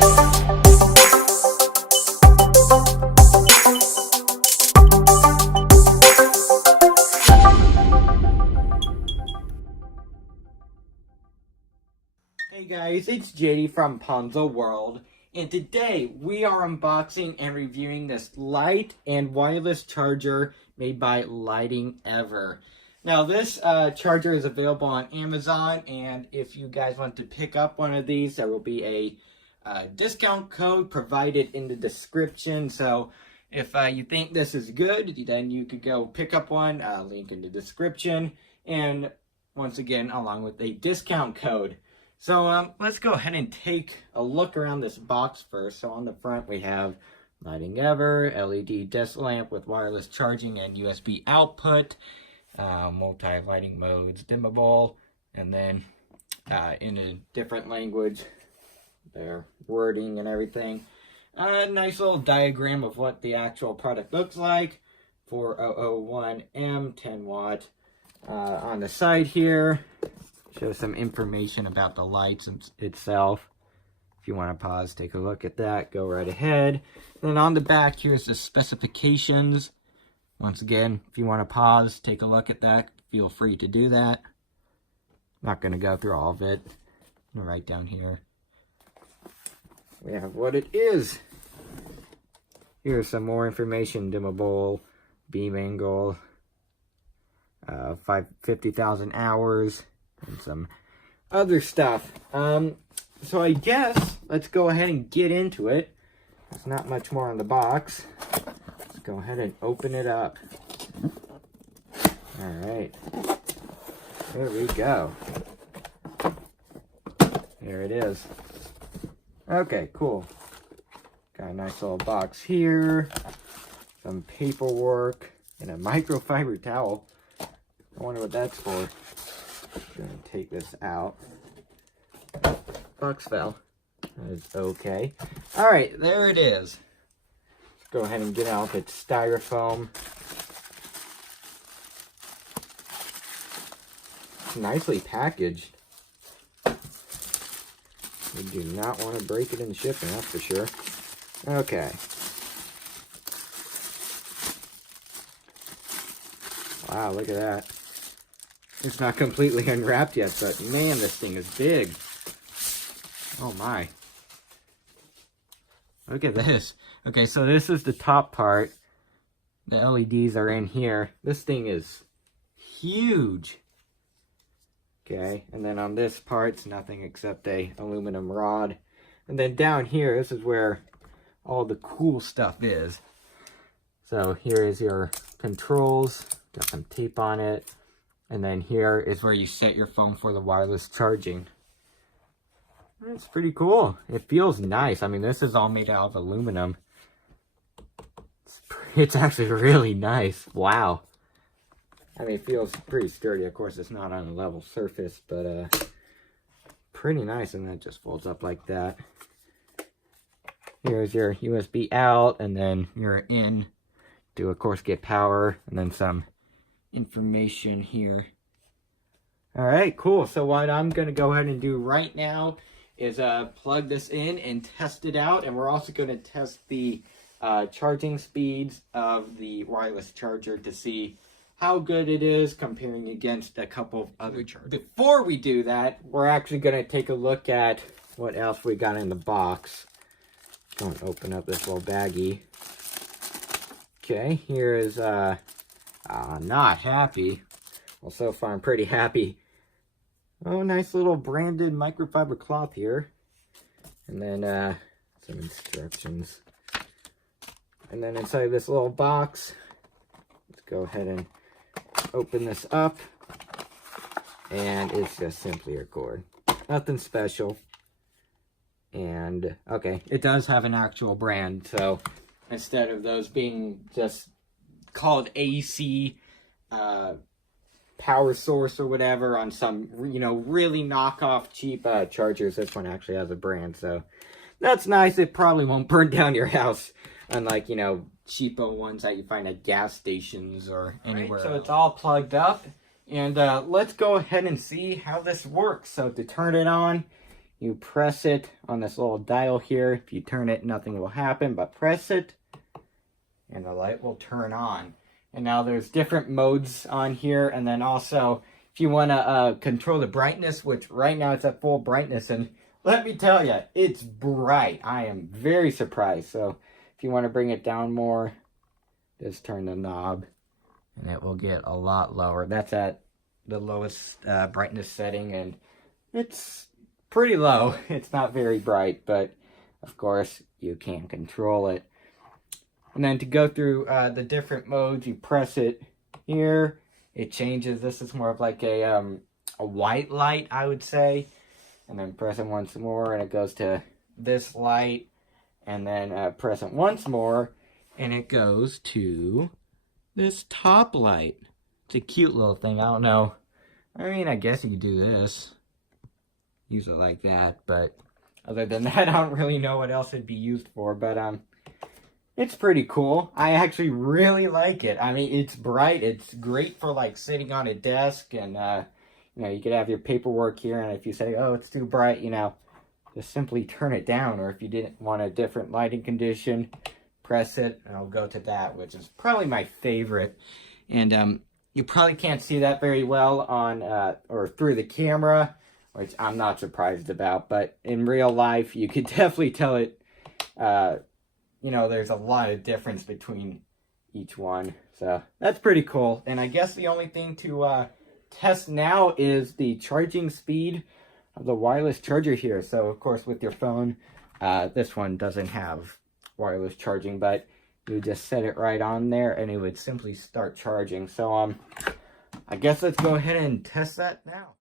Hey guys, it's JD from Ponzo World, and today we are unboxing and reviewing this light and wireless charger made by Lighting Ever. Now this charger is available on Amazon, and if you guys want to pick up one of these, there will be a discount code provided in the description. So if you think this is good, then you could go pick up one, link in the description, and once again along with a discount code. So let's go ahead and take a look around this box first. So on the front we have Lighting Ever, LED desk lamp with wireless charging and USB output, multi-lighting modes, dimmable, and then in a different language, their wording and everything. A nice little diagram of what the actual product looks like. 4001M, 10 watt. On the side here, show some information about the lights itself. If you want to pause, take a look at that, go right ahead. And then on the back, here's the specifications. Once again, if you want to pause, take a look at that, feel free to do that. Not going to go through all of it. Right down here, we have what it is. Here's some more information. Dimmable, beam angle, 50,000 hours. And some other stuff. So I guess let's go ahead and get into it. There's not much more on the box. Let's go ahead and open it up. Alright. There we go. There it is. Okay, cool. Got a nice little box here. Some paperwork and a microfiber towel. I wonder what that's for. Gonna take this out. Box fell. That is okay. Alright, there it is. Let's go ahead and get out its styrofoam. It's nicely packaged. We do not want to break it in shipping, that's for sure. Okay. Wow, look at that. It's not completely unwrapped yet, but man, this thing is big. Oh my. Look at this. Okay, so this is the top part. The LEDs are in here. This thing is huge. Okay, and then on this part, it's nothing except a aluminum rod. And then down here, this is where all the cool stuff is. So here is your controls. Got some tape on it. And then here is where you set your phone for the wireless charging. It's pretty cool. It feels nice. I mean, this is all made out of aluminum. It's actually really nice. Wow. I mean, it feels pretty sturdy. Of course, it's not on a level surface, but pretty nice. And that just folds up like that. Here's your USB out, and then your in to, of course, get power, and then some information here. All right, cool. So what I'm going to go ahead and do right now is plug this in and test it out. And we're also going to test the charging speeds of the wireless charger to see how good it is comparing against a couple of other chargers. Before we do that, we're actually going to take a look at what else we got in the box. Going to open up this little baggie. Okay, here is not happy. Well, so far I'm pretty happy. Oh, nice little branded microfiber cloth here. And then some instructions. And then inside this little box, let's go ahead and open this up. And it's just simply a cord. Nothing special. And, okay, it does have an actual brand. So, instead of those being just called AC power source or whatever on some, really knockoff cheap chargers, this one actually has a brand. So, that's nice. It probably won't burn down your house. Unlike, cheapo ones that you find at gas stations or anywhere else. So it's all plugged up. And let's go ahead and see how this works. So to turn it on, you press it on this little dial here. If you turn it, nothing will happen, but press it and the light will turn on. And now there's different modes on here, and then also if you want to control the brightness, which right now it's at full brightness, and let me tell you, it's bright. I am very surprised. So if you want to bring it down more, just turn the knob and it will get a lot lower. That's at the lowest brightness setting, and it's pretty low. It's not very bright, but of course you can control it. And then to go through the different modes, you press it here. It changes. This is more of like a white light, I would say. And then press it once more, and it goes to this light. And then press it once more, and it goes to this top light. It's a cute little thing. I don't know. I mean, I guess you could do this. Use it like that. But other than that, I don't really know what else it'd be used for. But it's pretty cool. I actually really like it. I mean, it's bright. It's great for like sitting on a desk, and you know, you could have your paperwork here, and if you say, oh, it's too bright, you know, just simply turn it down. Or if you didn't want a different lighting condition, press it, and I'll go to that, which is probably my favorite. And you probably can't see that very well on or through the camera, which I'm not surprised about. But in real life, you could definitely tell it. You know, there's a lot of difference between each one. So that's pretty cool. And I guess the only thing to test now is the charging speed of the wireless charger here. So, of course, with your phone, this one doesn't have wireless charging, but you would just set it right on there and it would simply start charging. So, I guess let's go ahead and test that now.